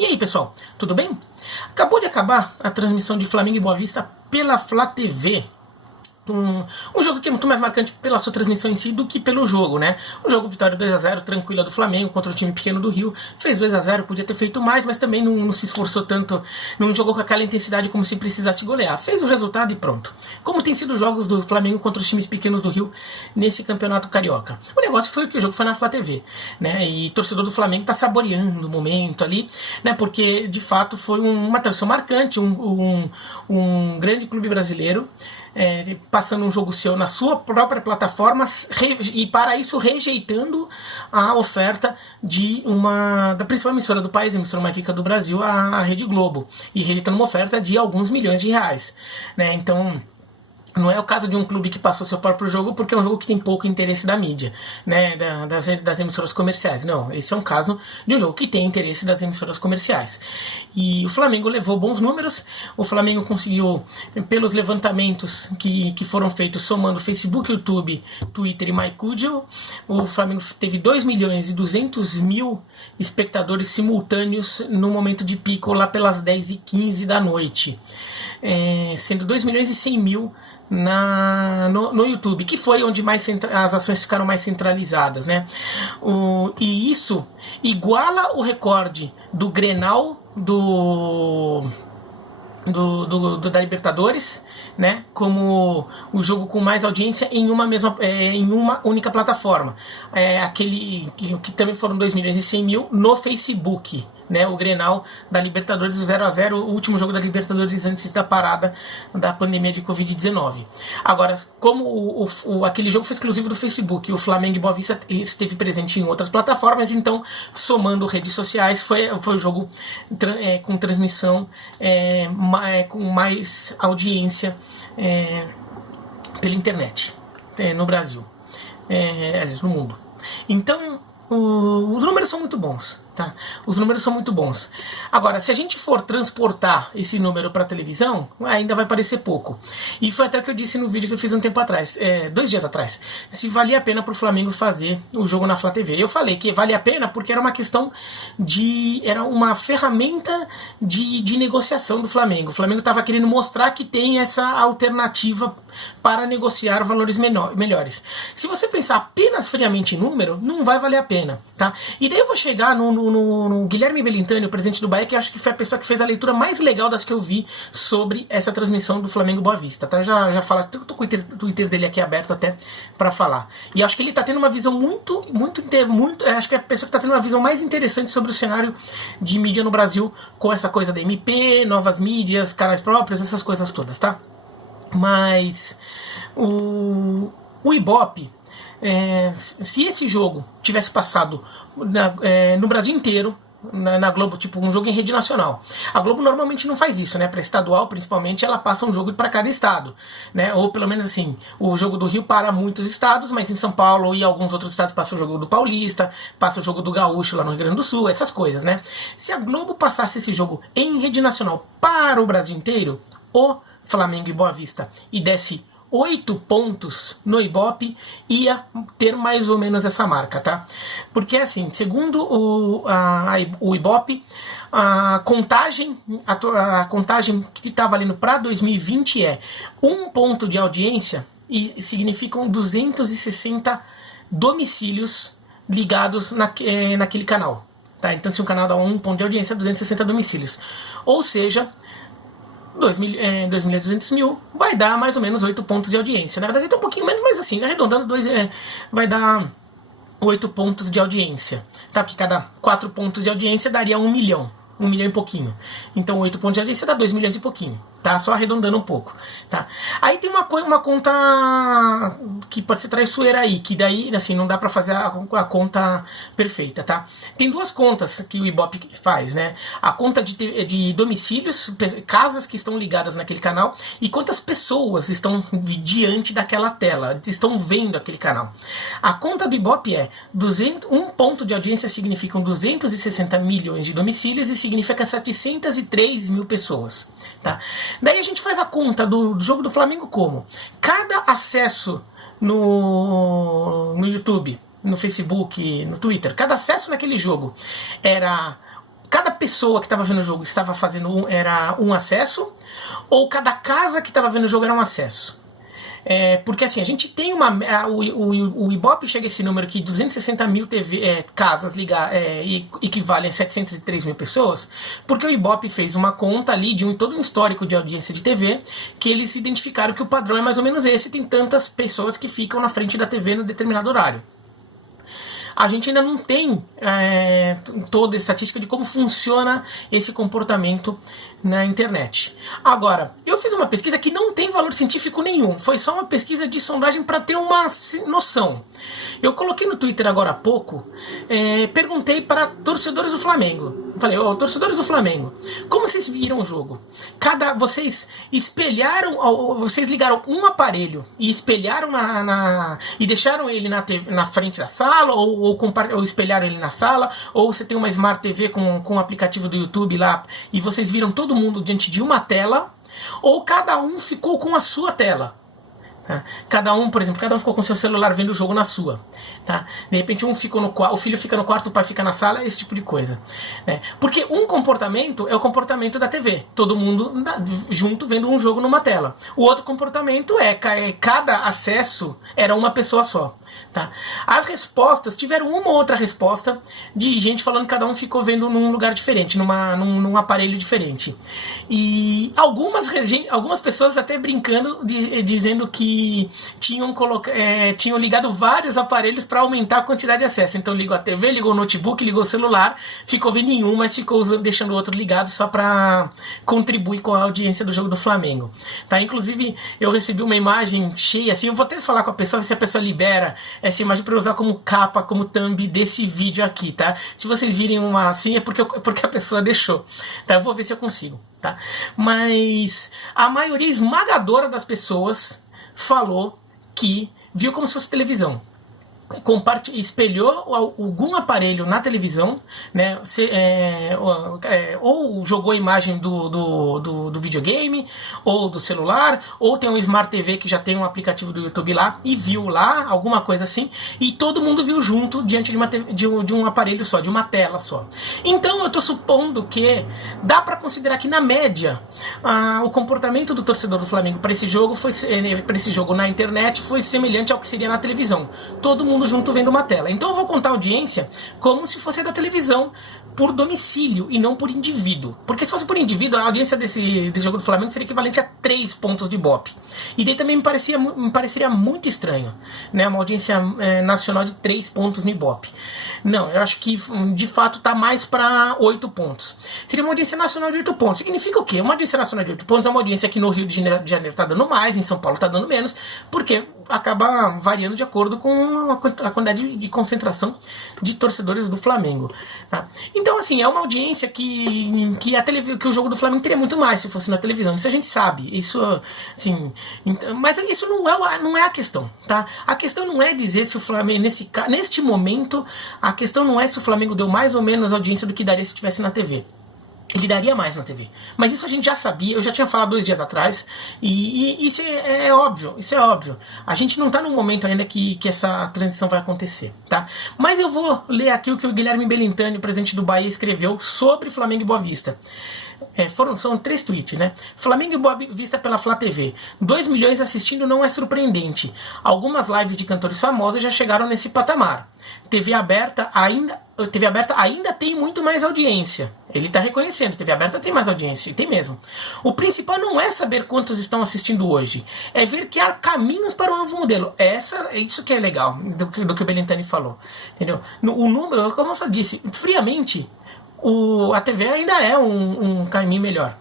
E aí, pessoal, tudo bem? Acabou de acabar a transmissão de Flamengo e Boa Vista pela Flá TV. Um jogo que é muito mais marcante pela sua transmissão em si do que pelo jogo, né? O jogo, vitória 2-0, tranquila do Flamengo contra o time pequeno do Rio. Fez 2-0, podia ter feito mais, mas também não se esforçou tanto, não jogou com aquela intensidade como se precisasse golear. Fez o resultado e pronto. Como tem sido os jogos do Flamengo contra os times pequenos do Rio nesse campeonato carioca. O negócio foi que o jogo foi na Flá TV, né? E o torcedor do Flamengo tá saboreando o momento ali, né? Porque, de fato, foi uma atração marcante, um grande clube brasileiro, passando um jogo seu na sua própria plataforma e para isso rejeitando a oferta da principal emissora do país, a emissora mais rica do Brasil, a Rede Globo, e rejeitando uma oferta de alguns milhões de reais, né? Então não é o caso de um clube que passou seu próprio jogo porque é um jogo que tem pouco interesse da mídia, né, das emissoras comerciais. Não, esse é um caso de um jogo que tem interesse das emissoras comerciais. E o Flamengo levou bons números. O Flamengo conseguiu, pelos levantamentos que foram feitos somando Facebook, YouTube, Twitter e MyCudio, o Flamengo teve 2.200.000 espectadores simultâneos no momento de pico lá pelas 10h15 da noite, sendo 2.100.000 no YouTube, que foi onde as ações ficaram mais centralizadas, né? E isso iguala o recorde do Grenal da Libertadores, né? Como o jogo com mais audiência em uma única plataforma. Aquele que também foram 2.100.000 no Facebook, né? O Grenal da Libertadores, 0-0, o último jogo da Libertadores antes da parada da pandemia de Covid-19. Agora, como aquele jogo foi exclusivo do Facebook, o Flamengo e Boa Vista esteve presente em outras plataformas, então, somando redes sociais, foi o jogo com transmissão com mais audiência pela internet no Brasil, aliás, no mundo. Então, os números são muito bons, tá? Os números são muito bons. Agora, se a gente for transportar esse número para televisão, ainda vai parecer pouco. E foi até o que eu disse no vídeo que eu fiz um tempo atrás, 2 dias atrás, se valia a pena para o Flamengo fazer o jogo na Flá TV. Eu falei que valia a pena porque era uma questão era uma ferramenta de negociação do Flamengo. O Flamengo estava querendo mostrar que tem essa alternativa para negociar valores melhores. Se você pensar apenas friamente em número, não vai valer a pena, tá? E daí eu vou chegar no Guilherme Belintani, o presidente do Bahia, que acho que foi a pessoa que fez a leitura mais legal das que eu vi sobre essa transmissão do Flamengo Boa Vista, tá? Já fala, tô com o Twitter dele aqui aberto até para falar. E acho que ele tá tendo uma visão acho que é a pessoa que tá tendo uma visão mais interessante sobre o cenário de mídia no Brasil, com essa coisa da MP, novas mídias, canais próprios, essas coisas todas, tá? Mas o Ibope, se esse jogo tivesse passado no Brasil inteiro, na Globo, tipo um jogo em rede nacional. A Globo normalmente não faz isso, né? Para estadual, principalmente, ela passa um jogo para cada estado, né? Ou pelo menos assim, o jogo do Rio para muitos estados, mas em São Paulo e alguns outros estados passa o jogo do Paulista, passa o jogo do Gaúcho lá no Rio Grande do Sul, essas coisas, né? Se a Globo passasse esse jogo em rede nacional para o Brasil inteiro, o Flamengo e Boa Vista, e desse 8 pontos no Ibope, ia ter mais ou menos essa marca, tá? Porque assim, segundo o Ibope, a contagem que estava valendo para 2020 é 1 ponto de audiência e significam 260 domicílios ligados naquele canal, tá? Então se um canal dá 1 ponto de audiência, 260 domicílios. Ou seja, 2.200.000 vai dar mais ou menos 8 pontos de audiência. Na verdade tem um pouquinho menos, mas assim, arredondando, vai dar 8 pontos de audiência, tá? Porque cada 4 pontos de audiência daria 1 milhão. 1 milhão e pouquinho. Então 8 pontos de audiência dá 2 milhões e pouquinho, tá? Só arredondando um pouco, tá? Aí tem uma conta que pode ser traiçoeira aí, que daí, assim, não dá pra fazer a conta perfeita, tá? Tem 2 contas que o Ibope faz, né? A conta de domicílios, casas que estão ligadas naquele canal, e quantas pessoas estão diante daquela tela, estão vendo aquele canal. A conta do Ibope é 1 ponto de audiência significam 260 milhões de domicílios e significa 703 mil pessoas, tá? Daí a gente faz a conta do jogo do Flamengo como? Cada acesso no YouTube, no Facebook, no Twitter, cada acesso naquele jogo era cada pessoa que estava vendo o jogo estava fazendo era um acesso, ou cada casa que estava vendo o jogo era um acesso. Porque assim, a gente tem o Ibope chega a esse número que 260 mil casas equivalem a 703 mil pessoas, porque o Ibope fez uma conta ali de todo um histórico de audiência de TV, que eles identificaram que o padrão é mais ou menos esse, tem tantas pessoas que ficam na frente da TV no determinado horário. A gente ainda não tem toda a estatística de como funciona esse comportamento na internet. Agora, eu fiz uma pesquisa que não tem valor científico nenhum, foi só uma pesquisa de sondagem para ter uma noção. Eu coloquei no Twitter agora há pouco, perguntei para torcedores do Flamengo. Falei, torcedores do Flamengo, como vocês viram o jogo? Vocês espelharam, vocês ligaram um aparelho e espelharam e deixaram ele na frente da sala, ou espelharam ele na sala, ou você tem uma Smart TV com o aplicativo do YouTube lá e vocês viram todo mundo diante de uma tela, ou cada um ficou com a sua tela. Tá? Cada um ficou com o seu celular vendo o jogo na sua. Tá? De repente o filho fica no quarto, o pai fica na sala, esse tipo de coisa. Porque um comportamento é o comportamento da TV, todo mundo junto vendo um jogo numa tela. O outro comportamento cada acesso era uma pessoa só. Tá? As respostas tiveram uma ou outra resposta de gente falando que cada um ficou vendo num lugar diferente, num aparelho diferente. E algumas pessoas até brincando, dizendo que tinham ligado vários aparelhos para aumentar a quantidade de acesso. Então ligou a TV, ligou o notebook, ligou o celular, ficou vendo em um, mas ficou deixando o outro ligado só para contribuir com a audiência do jogo do Flamengo. Tá? Inclusive eu recebi uma imagem cheia, assim, eu vou até falar com a pessoa se a pessoa libera essa imagem para usar como capa, como thumb desse vídeo aqui, tá? Se vocês virem uma assim é porque a pessoa deixou, tá? Eu vou ver se eu consigo, tá? Mas a maioria esmagadora das pessoas falou que viu como se fosse televisão. Espelhou algum aparelho na televisão, né, ou jogou a imagem do videogame, ou do celular, ou tem um Smart TV que já tem um aplicativo do YouTube lá, e viu lá, alguma coisa assim, e todo mundo viu junto diante de um aparelho só, de uma tela só. Então eu estou supondo que dá para considerar que na média o comportamento do torcedor do Flamengo para esse jogo na internet foi semelhante ao que seria na televisão. Todo mundo junto vendo uma tela. Então eu vou contar a audiência como se fosse da televisão, por domicílio e não por indivíduo. Porque se fosse por indivíduo, a audiência desse jogo do Flamengo seria equivalente a 3 pontos de Ibope. E daí também me pareceria muito estranho, né? Uma audiência nacional de 3 pontos no Ibope. Não, eu acho que de fato está mais para 8 pontos. Seria uma audiência nacional de 8 pontos. Significa o quê? Uma audiência nacional de 8 pontos é uma audiência que no Rio de Janeiro está dando mais, em São Paulo está dando menos, porque acaba variando de acordo com a quantidade de concentração de torcedores do Flamengo. Tá? Então, assim, é uma audiência que o jogo do Flamengo teria muito mais se fosse na televisão. Isso a gente sabe. Isso, assim, mas isso não é a questão. Tá? A questão não é dizer se o Flamengo, neste momento, a questão não é se o Flamengo deu mais ou menos audiência do que daria se estivesse na TV. Ele daria mais na TV. Mas isso a gente já sabia, eu já tinha falado 2 dias atrás, e isso é óbvio, isso é óbvio. A gente não está num momento ainda que essa transição vai acontecer, tá? Mas eu vou ler aqui o que o Guilherme Belintani, presidente do Bahia, escreveu sobre Flamengo e Boa Vista. São 3 tweets, né? Flamengo e Boa Vista pela Flá TV. 2 milhões assistindo não é surpreendente. Algumas lives de cantores famosos já chegaram nesse patamar. TV aberta ainda tem muito mais audiência. Ele está reconhecendo, TV aberta tem mais audiência, e tem mesmo. O principal não é saber quantos estão assistindo hoje, é ver que há caminhos para um novo modelo. Isso que é legal do que o Belintani falou. Entendeu? O número, como eu só disse, friamente, a TV ainda é um caminho melhor.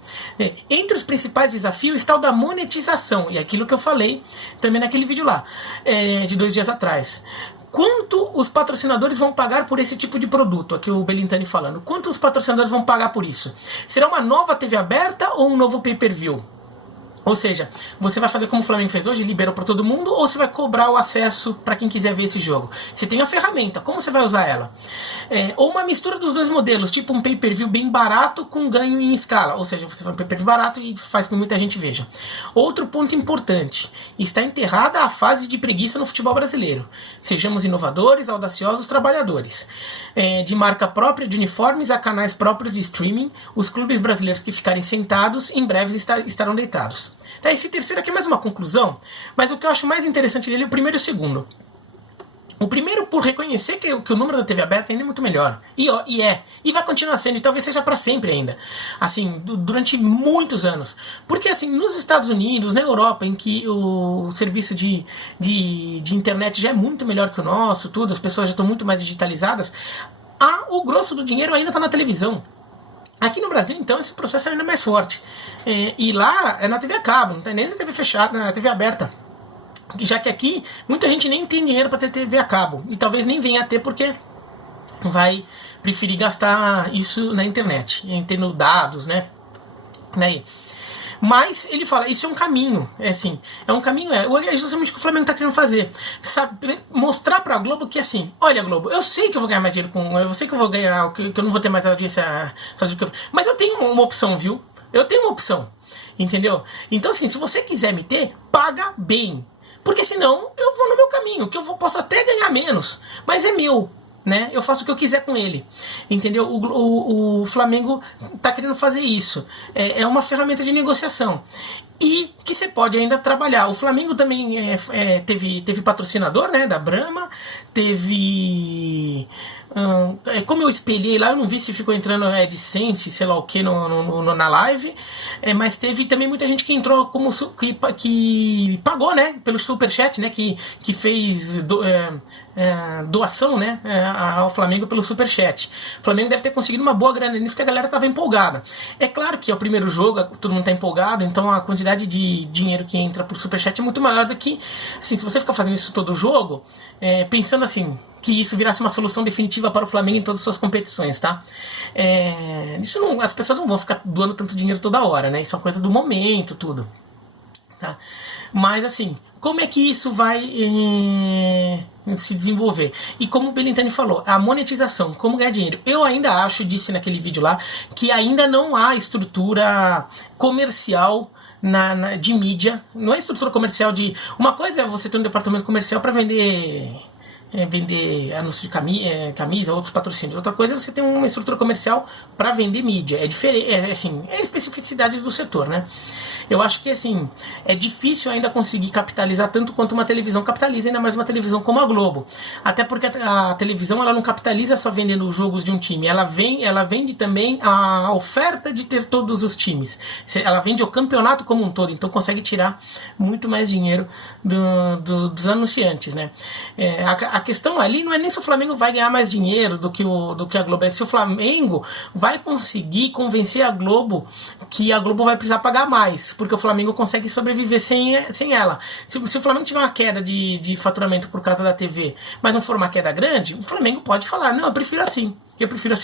Entre os principais desafios está o da monetização, e aquilo que eu falei também naquele vídeo lá, de 2 dias atrás. Quanto os patrocinadores vão pagar por esse tipo de produto? Aqui o Belintani falando. Quanto os patrocinadores vão pagar por isso? Será uma nova TV aberta ou um novo pay-per-view? Ou seja, você vai fazer como o Flamengo fez hoje, liberou para todo mundo, ou você vai cobrar o acesso para quem quiser ver esse jogo? Você tem a ferramenta, como você vai usar ela? Ou uma mistura dos dois modelos, tipo um pay-per-view bem barato com ganho em escala. Ou seja, você faz um pay-per-view barato e faz com que muita gente veja. Outro ponto importante, está enterrada a fase de preguiça no futebol brasileiro. Sejamos inovadores, audaciosos, trabalhadores. De marca própria, de uniformes a canais próprios de streaming, os clubes brasileiros que ficarem sentados, em breve estarão deitados. Esse terceiro aqui é mais uma conclusão, mas o que eu acho mais interessante dele é o primeiro e o segundo. O primeiro por reconhecer que o número da TV aberta ainda é muito melhor. E vai continuar sendo, e talvez seja para sempre ainda. Assim, durante muitos anos. Porque assim, nos Estados Unidos, na Europa, em que o serviço de internet já é muito melhor que o nosso, tudo, as pessoas já estão muito mais digitalizadas, o grosso do dinheiro ainda está na televisão. Aqui no Brasil, então, esse processo é ainda mais forte. E lá é na TV a cabo, não tem nem na TV fechada, na TV aberta. Já que aqui, muita gente nem tem dinheiro para ter TV a cabo. E talvez nem venha a ter porque vai preferir gastar isso na internet, tendo dados, né? Mas ele fala, isso é um caminho, é um caminho, é justamente o que o Flamengo está querendo fazer, sabe, mostrar para a Globo que assim, olha Globo, eu sei que eu vou ganhar mais dinheiro eu sei que eu vou ganhar, que eu não vou ter mais audiência, mas eu tenho uma opção, viu? Eu tenho uma opção, entendeu? Então assim, se você quiser me ter, paga bem, porque senão eu vou no meu caminho, que eu posso até ganhar menos, mas é meu. Né? Eu faço o que eu quiser com ele, entendeu? O Flamengo está querendo fazer isso, é uma ferramenta de negociação e que você pode ainda trabalhar. O Flamengo também teve patrocinador, né, da Brahma, teve como eu espelhei lá, eu não vi se ficou entrando AdSense, sei lá o que na live, mas teve também muita gente que entrou como que pagou, né, pelo Superchat, né, que fez doação, né, ao Flamengo pelo Superchat. O Flamengo deve ter conseguido uma boa grana nisso, porque a galera estava empolgada. É claro que é o primeiro jogo, todo mundo está empolgado, então a quantidade de dinheiro que entra por Superchat é muito maior do que, assim, se você ficar fazendo isso todo jogo, pensando assim, que isso virasse uma solução definitiva para o Flamengo em todas as suas competições, tá? Isso não, as pessoas não vão ficar doando tanto dinheiro toda hora, né? Isso é uma coisa do momento, tudo. Tá? Mas assim, como é que isso vai se desenvolver? E como o Belintani falou, a monetização, como ganhar dinheiro. Eu ainda acho, disse naquele vídeo lá, que ainda não há estrutura comercial de mídia. Não é estrutura comercial de... Uma coisa é você ter um departamento comercial para vender anúncio de camisa, outros patrocínios. Outra coisa é você ter uma estrutura comercial para vender mídia. É diferente, especificidades do setor, né? Eu acho que assim, é difícil ainda conseguir capitalizar tanto quanto uma televisão capitaliza, ainda mais uma televisão como a Globo. Até porque a televisão ela não capitaliza só vendendo os jogos de um time, ela vende também a oferta de ter todos os times. Ela vende o campeonato como um todo, então consegue tirar muito mais dinheiro dos anunciantes, né? A questão ali não é nem se o Flamengo vai ganhar mais dinheiro do que a Globo, é se o Flamengo vai conseguir convencer a Globo que a Globo vai precisar pagar mais, porque o Flamengo consegue sobreviver sem ela. Se o Flamengo tiver uma queda de faturamento por causa da TV, mas não for uma queda grande, o Flamengo pode falar, não, eu prefiro assim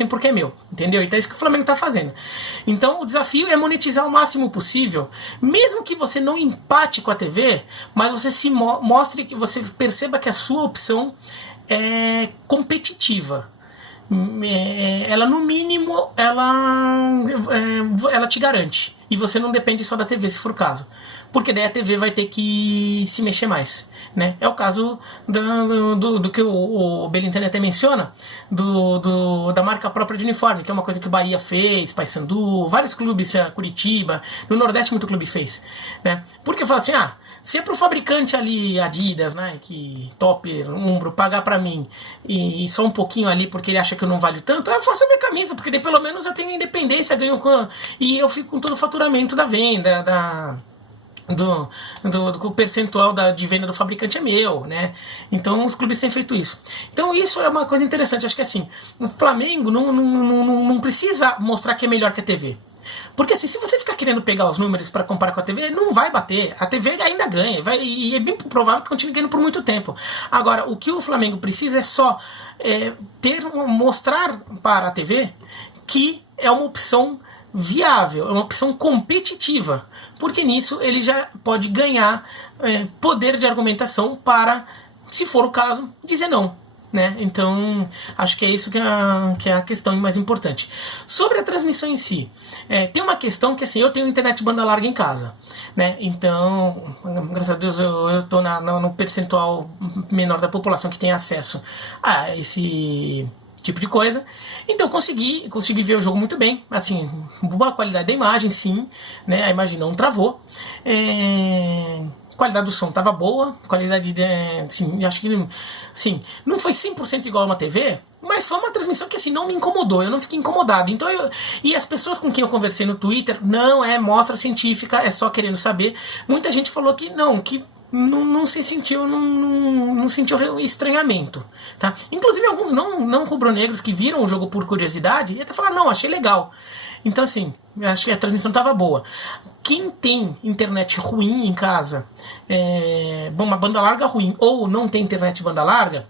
porque é meu, entendeu? Então é isso que o Flamengo está fazendo. Então o desafio é monetizar o máximo possível, mesmo que você não empate com a TV, mas você se mostre, que você perceba que a sua opção é competitiva. Ela no mínimo ela te garante, e você não depende só da TV se for o caso, porque daí a TV vai ter que se mexer mais, né? É o caso do que o Belintani até menciona, da marca própria de uniforme, que é uma coisa que o Bahia fez, Paysandu, vários clubes, Curitiba, no Nordeste muito clube fez, né? Porque fala assim, se é pro fabricante ali, Adidas, Nike, Topper, Umbro, pagar pra mim e só um pouquinho ali porque ele acha que eu não valho tanto, eu faço a minha camisa, porque daí pelo menos eu tenho independência, e eu fico com todo o faturamento da venda, do percentual de venda do fabricante é meu, né? Então os clubes têm feito isso. Então isso é uma coisa interessante. Acho que assim, o Flamengo não precisa mostrar que é melhor que a TV. Porque assim, se você ficar querendo pegar os números para comparar com a TV, não vai bater. A TV ainda ganha, e é bem provável que continue ganhando por muito tempo. Agora, o que o Flamengo precisa é só mostrar para a TV que é uma opção viável, é uma opção competitiva. porque nisso ele já pode ganhar poder de argumentação para, se for o caso, dizer não. Né? Então, acho que é isso que é a questão mais importante. Sobre a transmissão em si, tem uma questão que, assim, eu tenho internet banda larga em casa, né? Então, graças a Deus, eu estou no percentual menor da população que tem acesso a esse tipo de coisa. Então, consegui ver o jogo muito bem, assim, boa qualidade da imagem, sim, né? A imagem não travou. Qualidade do som estava boa, qualidade assim, acho que assim, não foi 100% igual a uma TV, mas foi uma transmissão que assim, não me incomodou, eu não fiquei incomodado. Então e as pessoas com quem eu conversei no Twitter, não é mostra científica, é só querendo saber. Muita gente falou que não se sentiu, não sentiu estranhamento, tá? Inclusive alguns não rubro-negros que viram o jogo por curiosidade e até falaram, não, achei legal. Então assim, acho que a transmissão estava boa. Quem tem internet ruim em casa, uma banda larga ruim, ou não tem internet banda larga,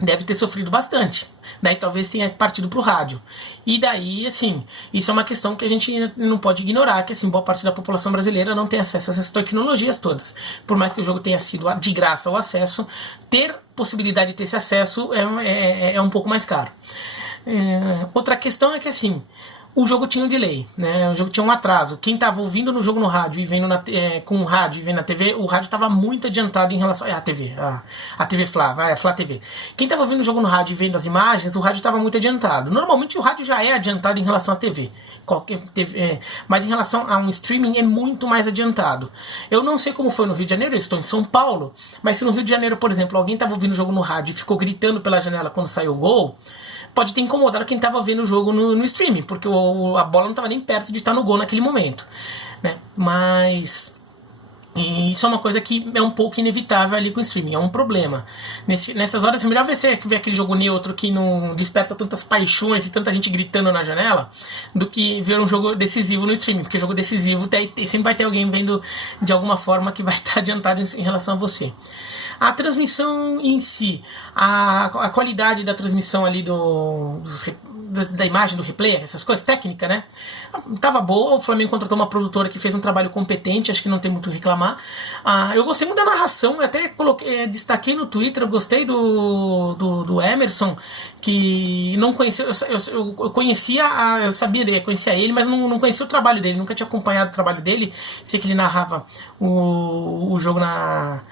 deve ter sofrido bastante. Daí talvez tenha partido para o rádio. E daí, assim, isso é uma questão que a gente não pode ignorar, que assim, boa parte da população brasileira não tem acesso a essas tecnologias todas. Por mais que o jogo tenha sido de graça o acesso, ter possibilidade de ter esse acesso é um pouco mais caro. Outra questão é que, assim, o jogo tinha um delay, né? O jogo tinha um atraso. Quem estava ouvindo no jogo no rádio e vendo com o rádio e vendo na TV, o rádio estava muito adiantado em relação à TV, a TV Flá, a Flá TV. Quem estava ouvindo o jogo no rádio e vendo as imagens, o rádio estava muito adiantado. Normalmente o rádio já é adiantado em relação à TV. Mas em relação a um streaming é muito mais adiantado. Eu não sei como foi no Rio de Janeiro, eu estou em São Paulo, mas se no Rio de Janeiro, por exemplo, alguém estava ouvindo o jogo no rádio e ficou gritando pela janela quando saiu o gol, pode ter incomodado quem estava vendo o jogo no streaming, porque a bola não estava nem perto de estar no gol naquele momento, né? Mas isso é uma coisa que é um pouco inevitável ali com o streaming, é um problema. Nessas horas é melhor ver aquele jogo neutro que não desperta tantas paixões e tanta gente gritando na janela, do que ver um jogo decisivo no streaming, porque jogo decisivo sempre vai ter alguém vendo de alguma forma que vai estar adiantado em relação a você. A transmissão em si, a qualidade da transmissão ali da imagem do replay, essas coisas, técnica, né? Tava boa, o Flamengo contratou uma produtora que fez um trabalho competente, acho que não tem muito o que reclamar. Eu gostei muito da narração, eu até destaquei no Twitter, eu gostei do Emerson, que não conhecia, eu conhecia, eu sabia dele, conhecia ele, mas não conhecia o trabalho dele, nunca tinha acompanhado o trabalho dele, sei que ele narrava o jogo na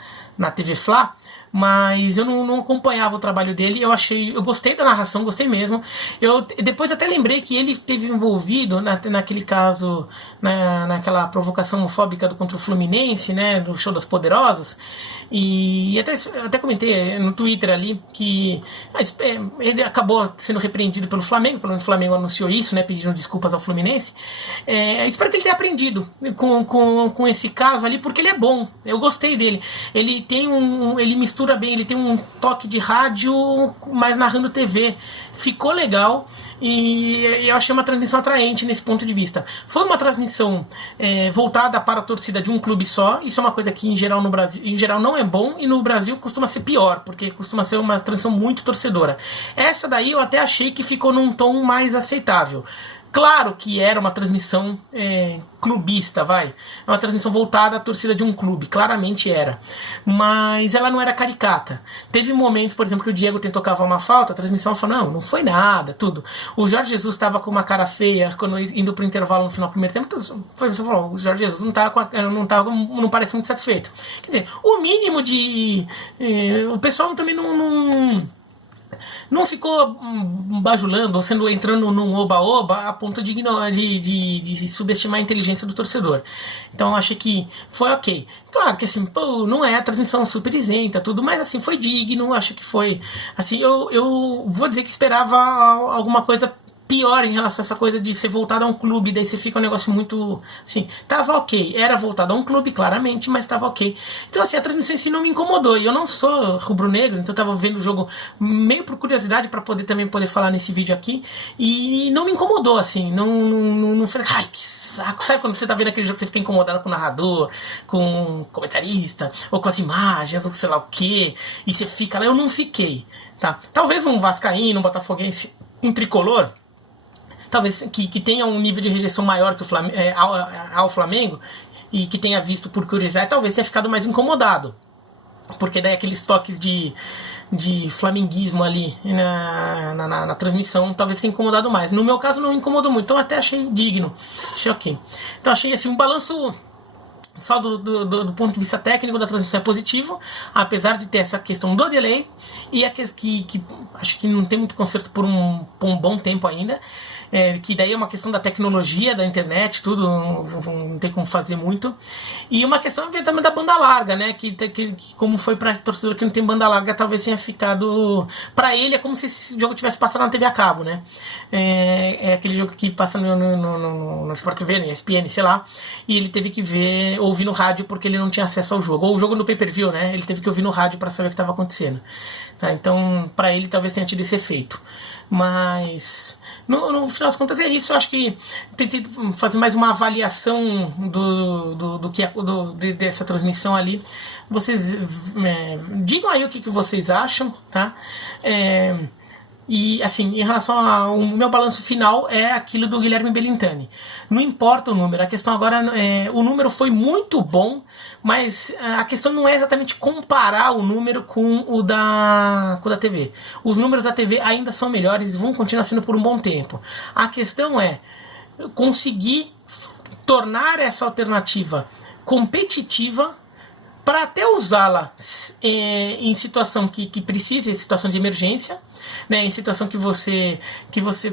TV Flá, mas eu não acompanhava o trabalho dele. Eu gostei da narração, gostei mesmo. Eu depois até lembrei que ele esteve envolvido naquele caso, naquela provocação homofóbica contra o Fluminense, né, do Show das Poderosas, e até comentei no Twitter ali que ele acabou sendo repreendido pelo Flamengo, pelo menos o Flamengo anunciou isso, né, pedindo desculpas ao Fluminense. Espero que ele tenha aprendido com esse caso ali, porque ele é bom, eu gostei dele. Ele mistura bem, ele tem um toque de rádio, mas narrando TV. Ficou legal e eu achei uma transmissão atraente nesse ponto de vista. Foi uma transmissão voltada para a torcida de um clube só. Isso é uma coisa que em geral no Brasil, em geral não é bom, e no Brasil costuma ser pior, porque costuma ser uma transmissão muito torcedora. Essa daí eu até achei que ficou num tom mais aceitável. Claro que era uma transmissão clubista, é uma transmissão voltada à torcida de um clube, claramente era, mas ela não era caricata. Teve momentos, por exemplo, que o Diego tentou cavar uma falta, a transmissão falou, não foi nada, tudo. O Jorge Jesus estava com uma cara feia quando indo pro intervalo no final do primeiro tempo, você falou, o Jorge Jesus não parece muito satisfeito. Quer dizer, o mínimo de... o pessoal também não ficou bajulando ou entrando num oba-oba a ponto de subestimar a inteligência do torcedor. Então eu achei que foi ok. Claro que assim, não é a transmissão super isenta, tudo, mas assim, foi digno, acho que foi assim, eu vou dizer que esperava alguma coisa pior em relação a essa coisa de ser voltado a um clube, daí você fica um negócio muito, assim, tava ok, era voltado a um clube, claramente, mas tava ok. Então, assim, a transmissão em si não me incomodou, e eu não sou rubro-negro, então eu tava vendo o jogo meio por curiosidade, pra também poder falar nesse vídeo aqui, e não me incomodou, assim, não falei, ai, que saco, sabe quando você tá vendo aquele jogo que você fica incomodado com o narrador, com o comentarista, ou com as imagens, ou sei lá o que, e você fica lá, eu não fiquei, tá? Talvez um vascaíno, um botafoguense, um tricolor, talvez que tenha um nível de rejeição maior que ao Flamengo, e que tenha visto por curiosidade, talvez tenha ficado mais incomodado. Porque daí aqueles toques de flamenguismo ali na transmissão talvez tenha incomodado mais. No meu caso não me incomodou muito, então até achei digno. Achei ok. Então achei assim, um balanço só do ponto de vista técnico da transmissão é positivo, apesar de ter essa questão do delay, e a que acho que não tem muito conserto por um bom tempo ainda, que daí é uma questão da tecnologia, da internet, tudo, não tem como fazer muito, e uma questão também da banda larga, né, que como foi para torcedor que não tem banda larga, talvez tenha ficado, para ele é como se esse jogo tivesse passado na TV a cabo, né, é aquele jogo que passa no Sport TV, no ESPN, sei lá, e ele teve que ouvir no rádio porque ele não tinha acesso ao jogo, ou o jogo no pay-per-view, né, ele teve que ouvir no rádio para saber o que estava acontecendo, tá? Então para ele talvez tenha tido esse efeito, mas no final das contas é isso. Eu acho que tentei fazer mais uma avaliação dessa transmissão ali. Vocês digam aí o que vocês acham, tá? E assim, em relação ao meu balanço final, é aquilo do Guilherme Belintani. Não importa o número, a questão agora o número foi muito bom, mas a questão não é exatamente comparar o número com o da TV. Os números da TV ainda são melhores e vão continuar sendo por um bom tempo. A questão é conseguir tornar essa alternativa competitiva para até usá-la em situação que precise, em situação de emergência, né, em situação que você,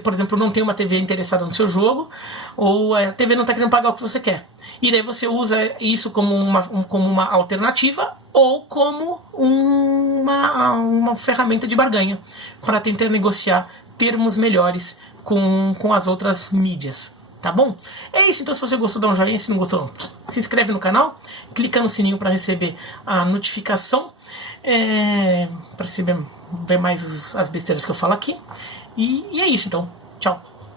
por exemplo, não tem uma TV interessada no seu jogo, ou a TV não está querendo pagar o que você quer. E daí você usa isso como uma alternativa ou como uma ferramenta de barganha para tentar negociar termos melhores com as outras mídias. Tá bom? É isso, então se você gostou, dá um joinha, se não gostou, se inscreve no canal, clica no sininho para receber a notificação, para ver mais as besteiras que eu falo aqui, e é isso então, tchau!